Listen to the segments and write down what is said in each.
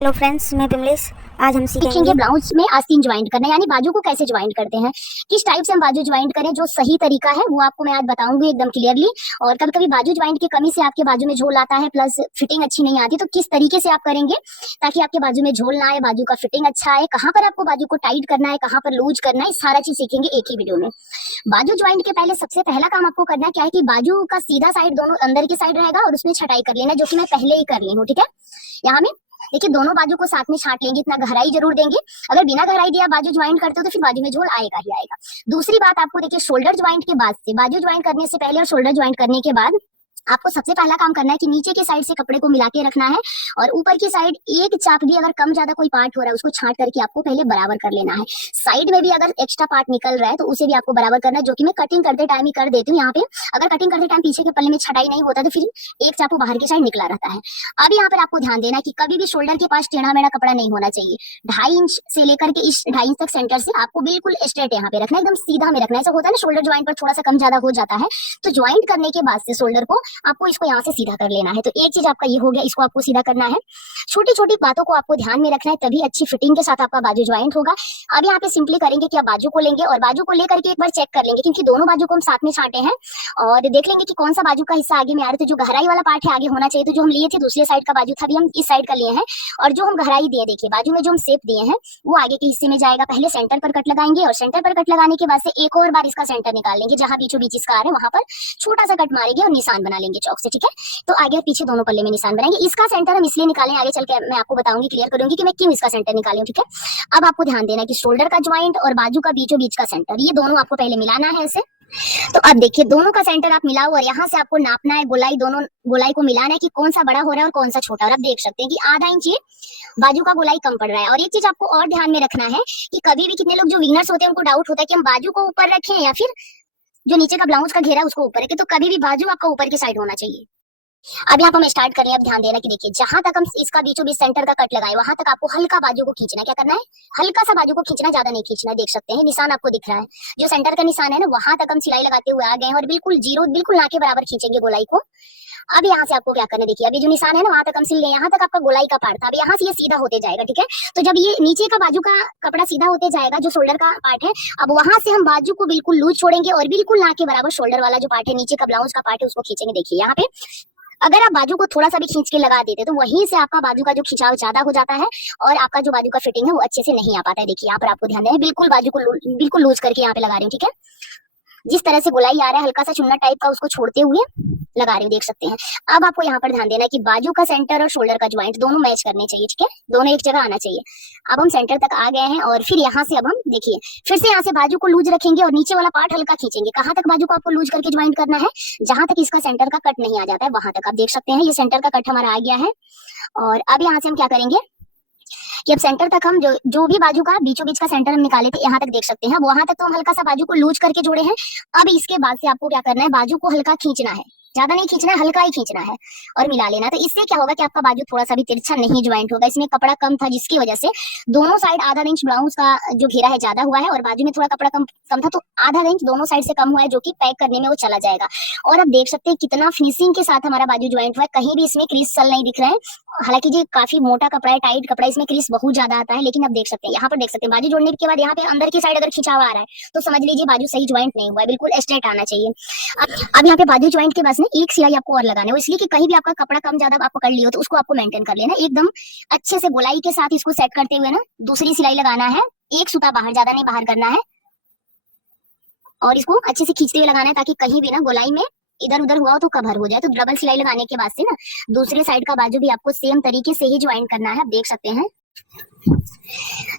Hello friends, मैं विमलेश। आज हम सीखेंगे ब्लाउज में आस्तीन ज्वाइंट करना, यानी बाजू को कैसे ज्वाइंट करते हैं, किस टाइप से हम बाजू ज्वाइंट करें। जो सही तरीका है वो आपको मैं आज बताऊंगी एकदम क्लियरली। और कभी कभी बाजू ज्वाइंट की कमी से आपके बाजू में झोल आता है, प्लस फिटिंग अच्छी नहीं आती, तो किस तरीके से आप करेंगे ताकि आपके बाजू में झोल ना आए, बाजू का फिटिंग अच्छा आए, कहाँ पर आपको बाजू को टाइट करना है, कहाँ पर लूज करना है, सारा चीज सीखेंगे एक ही वीडियो में। बाजू ज्वाइंट के पहले सबसे पहला काम आपको करना है क्या है कि बाजू का सीधा साइड दोनों अंदर की साइड रहेगा और उसमें छटाई कर लेना, जो कि मैं पहले ही कर ली हूँ। ठीक है, यहाँ में देखिए दोनों बाजू को साथ में छाट लेंगे, इतना गहराई जरूर देंगे। अगर बिना गहराई दिया बाजू ज्वाइंट करते हो तो फिर बाजू में झोल आएगा ही आएगा। दूसरी बात आपको देखिए, शोल्डर ज्वाइंट के बाद से, बाजू ज्वाइंट करने से पहले और शोल्डर ज्वाइंट करने के बाद आपको सबसे पहला काम करना है कि नीचे के साइड से कपड़े को मिला के रखना है और ऊपर की साइड एक चाप भी अगर कम ज्यादा कोई पार्ट हो रहा है उसको छांट करके आपको पहले बराबर कर लेना है। साइड में भी अगर एक्स्ट्रा पार्ट निकल रहा है तो उसे भी आपको बराबर करना है, जो कि मैं कटिंग करते टाइम ही कर देती हूँ। यहाँ पे अगर कटिंग करते टाइम पीछे के पल्ले में छटाई नहीं होता तो फिर एक चाप बाहर की साइड निकला रहता है। अब यहाँ पर आपको ध्यान देना कि कभी भी शोल्डर के पास टेढ़ा मेढ़ा कपड़ा नहीं होना चाहिए। 2.5 इंच से लेकर के इस 2.5 इंच तक सेंटर से आपको बिल्कुल स्ट्रेट यहाँ पे रखना है, एकदम सीधा में रखना है। ऐसा होता है ना शोल्डर ज्वाइंट पर थोड़ा सा कम ज्यादा हो जाता है, तो ज्वाइंट करने के बाद से शोल्डर को आपको इसको यहाँ से सीधा कर लेना है। तो एक चीज आपका ये हो गया, इसको आपको सीधा करना है। छोटी छोटी बातों को आपको ध्यान में रखना है, तभी अच्छी फिटिंग के साथ आपका बाजू ज्वाइंट होगा। अब यहाँ पे सिंपली करेंगे कि आप बाजू को लेंगे और बाजू को लेकर के एक बार चेक कर लेंगे, क्योंकि दोनों बाजू को हम साथ में छांटे हैं, और देख लेंगे कि कौन सा बाजू का हिस्सा आगे में आ रहा है। तो जो गहराई वाला पार्ट है आगे होना चाहिए, तो जो हम लिए थे दूसरे साइड का बाजू था, अभी हम इस साइड का लिए हैं। और जो हम गहराई दिए, देखिए बाजू में जो हम शेप दिए हैं वो आगे के हिस्से में जाएगा। पहले सेंटर पर कट लगाएंगे और सेंटर पर कट लगाने के बाद से एक और बार इसका सेंटर निकाल लेंगे, जहां बीचों बीच इसका आ रहा है वहां पर छोटा सा कट मारेंगे और निशान बना लेंगे चौक से। ठीक है, तो आगे और पीछे दोनों पल्ले में निशान बनाएंगे। इसका सेंटर हम इसलिए निकालें, आगे चल के मैं आपको बताऊंगी, क्लियर करूंगी कि मैं क्यों इसका सेंटर निकाली हूं। ठीक है, अब आपको ध्यान देना कि शोल्डर का ज्वाइंट और बाजू का बीचों बीच का सेंटर, ये दोनों आपको पहले मिलाना है ऐसे। तो अब देखिए दोनों का सेंटर आप मिलाओ और यहाँ से आपको नापना है गोलाई, दोनों गोलाई को मिलाना है कि कौन सा बड़ा हो रहा है और कौन सा छोटा। और आप देख सकते हैं कि आधा इंच ये बाजू का गोलाई कम पड़ रहा है। और एक चीज आपको और ध्यान में रखना है कि कभी भी कितने लोग जो विनर्स होते हैं उनको डाउट होता है कि हम बाजू को ऊपर रखें या फिर जो नीचे का ब्लाउज का घेरा उसको ऊपर रखें। तो कभी भी बाजू आपका ऊपर की साइड होना चाहिए। अब यहाँ पर हम स्टार्ट करें। अब ध्यान देना कि देखिए जहां तक हम इसका बीचों बीच सेंटर का कट लगाए वहां तक आपको हल्का बाजू को खींचना है। क्या करना है, हल्का सा बाजू को खींचना, ज्यादा नहीं खींचना। देख सकते हैं निशान आपको दिख रहा है, जो सेंटर का निशान है ना वहां तक हम सिलाई लगाते हुए आ गए हैं और बिल्कुल जीरो, बिल्कुल ना के बराबर खींचेंगे गोलाई को। अब यहाँ से आपको क्या करना है, देखिए अभी जो निशान है ना वहां तक हम सिल गए, यहाँ तक आपका गोलाई का पार्ट था। अब यहाँ से ये सीधा होते जाएगा। ठीक है, तो जब ये नीचे का बाजू का कपड़ा सीधा होते जाएगा, जो शोल्डर का पार्ट है, अब वहां से हम बाजू को बिल्कुल लूज छोड़ेंगे और बिल्कुल ना के बराबर शोल्डर वाला जो पार्ट है, नीचे का ब्लाउज का पार्ट है, उसको खींचेंगे। देखिए यहाँ पे अगर आप बाजू को थोड़ा सा भी खींच के लगा देते तो वहीं से आपका बाजू का जो खिंचाव ज्यादा हो जाता है और आपका जो बाजू का फिटिंग है वो अच्छे से नहीं आ पाता है। देखिए यहाँ पर आपको ध्यान देना है, बिल्कुल बाजू को बिल्कुल लूज करके यहाँ पे लगा रही हूँ। ठीक है, जिस तरह से गोलाई आ रहा है हल्का सा चुन्ना टाइप का, उसको छोड़ते हुए लगा रही हूँ, देख सकते हैं। अब आपको यहाँ पर ध्यान देना है कि बाजू का सेंटर और शोल्डर का ज्वाइंट दोनों मैच करने चाहिए। ठीक है, दोनों एक जगह आना चाहिए। अब हम सेंटर तक आ गए हैं और फिर यहाँ से अब हम देखिए फिर से यहाँ से बाजू को लूज रखेंगे और नीचे वाला पार्ट हल्का खींचेंगे। कहाँ तक बाजू को आपको लूज करके ज्वाइंट करना है, जहां तक इसका सेंटर का कट नहीं आ जाता है वहां तक। आप देख सकते हैं ये सेंटर का कट हमारा आ गया है। और अब यहाँ से हम क्या करेंगे कि अब सेंटर तक हम जो भी बाजू का बीचों बीच का सेंटर हम निकाले थे यहाँ तक देख सकते हैं। अब वहां तक तो हम हल्का सा बाजू को लूज करके जोड़े हैं। अब इसके बाद से आपको क्या करना है, बाजू को हल्का खींचना है, ज्यादा नहीं खींचना है, हल्का ही खींचना है और मिला लेना। तो इससे क्या होगा कि आपका बाजू थोड़ा सा भी तिरछा नहीं ज्वाइंट होगा। इसमें कपड़ा कम था जिसकी वजह से दोनों साइड आधा इंच ब्लाउज का जो घेरा है ज्यादा हुआ है और बाजू में थोड़ा कपड़ा कम था, तो आधा इंच दोनों साइड से कम हुआ है, जो कि पैक करने में वो चला जाएगा। और अब देख सकते हैं कितना फिनिशिंग के साथ हमारा बाजू ज्वाइंट हुआ है, कहीं भी इसमें क्रीज सल नहीं दिख रहे हैं। हालांकि ये काफी मोटा कपड़ा है, टाइट कपड़ा है, इसमें क्रीज बहुत ज्यादा आता है, लेकिन अब देख सकते हैं यहाँ पर देख सकते हैं बाजू जोड़ने के बाद यहाँ पे अंदर की साइड अगर खिंचाव आ रहा है तो समझ लीजिए बाजू सही ज्वाइंट नहीं हुआ है, बिल्कुल स्ट्रेट आना चाहिए। अब यहाँ पे बाजू ज्वाइंट के पास ना एक सिलाई आपको और लगाना है, इसलिए कि कहीं भी आपका कपड़ा कम ज्यादा आप पकड़ लियो तो उसको आपको मेंटेन कर लेना एकदम अच्छे से। गोलाई के साथ इसको सेट करते हुए ना दूसरी सिलाई लगाना है, एक सूता बाहर, ज्यादा नहीं बाहर करना है, और इसको अच्छे से खींचते हुए लगाना है ताकि कहीं भी ना गोलाई में इधर उधर हुआ हो तो कवर हो जाए। तो डबल सिलाई लगाने के बाद से ना दूसरे साइड का बाजू भी आपको सेम तरीके से ही ज्वाइंट करना है, आप देख सकते हैं।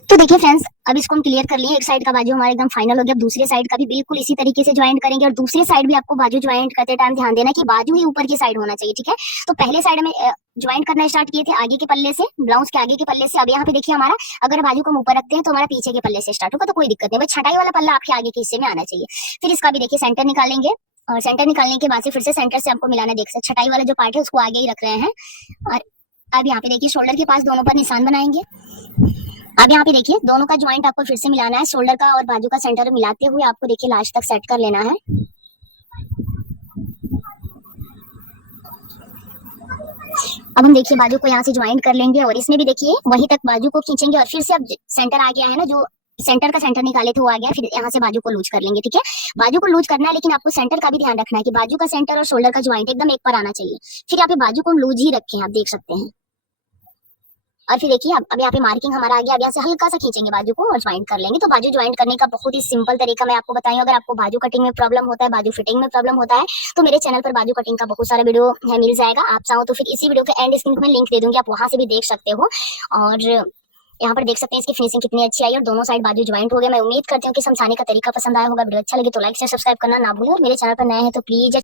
तो देखिए फ्रेंड्स, अब इसको हम क्लियर कर लिए, एक साइड का बाजू हमारा एकदम फाइनल हो गया। अब दूसरे साइड का भी बिल्कुल इसी तरीके से ज्वाइंट करेंगे और दूसरे साइड भी आपको बाजू ज्वाइंट करते टाइम ध्यान देना कि बाजू ही ऊपर की साइड होना चाहिए। ठीक है, तो पहले साइड में ज्वाइंट करना स्टार्ट किए थे आगे के पल्ले से, ब्लाउज के आगे के पल्ले से। अब यहाँ पे देखिए हमारा अगर बाजू को हम ऊपर रखते हैं तो हमारा पीछे के पल्ले से स्टार्ट होगा, तो कोई दिक्कत नहीं, बस छटाई वाला पल्ला आपके आगे के हिस्से में आना चाहिए। फिर इसका भी देखिए सेंटर निकालेंगे और सेंटर निकालने के बाद से फिर से सेंटर से आपको मिलाना, देख सकते छटाई वाला जो पार्ट है उसको आगे ही रख रहे हैं। और अब यहाँ पे देखिए शोल्डर के पास दोनों पर निशान बनाएंगे। अब यहाँ पे देखिए दोनों का ज्वाइंट आपको फिर से मिलाना है, शोल्डर का और बाजू का सेंटर मिलाते हुए आपको देखिए लास्ट तक सेट कर लेना है। अब हम देखिए बाजू को यहाँ से ज्वाइंट कर लेंगे और इसमें भी देखिए वहीं तक बाजू को खींचेंगे और फिर से अब सेंटर आ गया है ना, जो सेंटर का सेंटर निकाले थे वो आ गया, फिर यहाँ से बाजू को लूज कर लेंगे। ठीक है, बाजू को लूज करना है, लेकिन आपको सेंटर का भी ध्यान रखना है कि बाजू का सेंटर और शोल्डर का ज्वाइंट एकदम एक पर आना चाहिए। फिर यहाँ पे बाजू को हम लूज ही रखे हैं, आप देख सकते हैं। और फिर देखिए अब यहाँ पे मार्किंग हमारा आ गया। अब यहाँ से हल्का सा खींचेंगे बाजू को और ज्वाइंट कर लेंगे। तो बाजू ज्वाइंट करने का बहुत ही सिंपल तरीका मैं आपको बताई हूँ। अगर आपको बाजू कटिंग में प्रॉब्लम होता है, बाजू फिटिंग में प्रॉब्लम होता है, तो मेरे चैनल पर बाजू कटिंग का बहुत सारा वीडियो है, मिल जाएगा। आप चाहो तो फिर इसी वीडियो के एंड स्क्रीन में लिंक दे दूंगी, आप वहां से भी देख सकते हो। और यहाँ पर देख सकते हैं इसकी फिनिशिंग कितनी अच्छी आई और दोनों साइड बाजू ज्वाइंट हो गया। मैं उम्मीद करती हूँ कि समझाने का तरीका पसंद आया होगा। वीडियो अच्छा लगे तो लाइक से सब्सक्राइब करना ना भूलें और मेरे चैनल पर नए हैं तो प्लीज